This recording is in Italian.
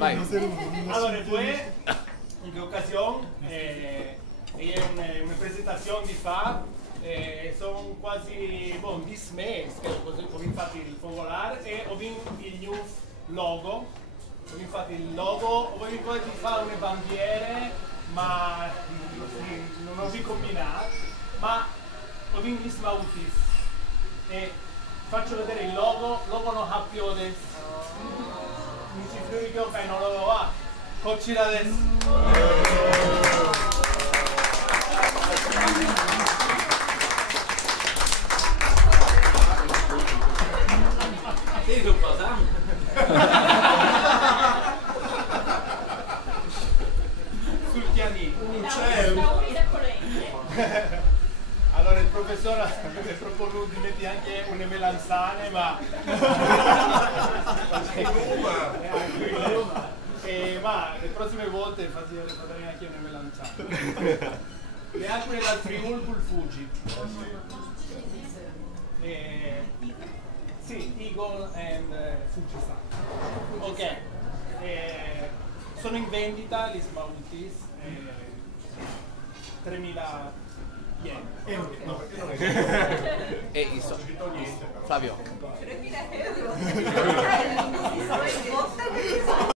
Vai. Allora, fue en qué ocasión una presentazione di fa sono quasi 10 mesi che ho fatto il focolare e ho vinto il new logo. Ho fatto il logo, ho voluto fare una bandiere, ma non ho combinato, ma ho vinto gli Smouthies e faccio vedere il logo non ha più adesso. Mi si frega che ok, non lo va. Coccira adesso. Sì, sono passato. Sul pianino. Allora il professore aveva proposto di mettere anche una melanzane, ma ma le prossime volte farei anche una melanzane. Le altre dal Friul col Fuji. Sì, Eagle and Fuji-san. Ok. Sono in vendita gli Smouthies. 3.000 yen. No, Flavio. 3.000 euro.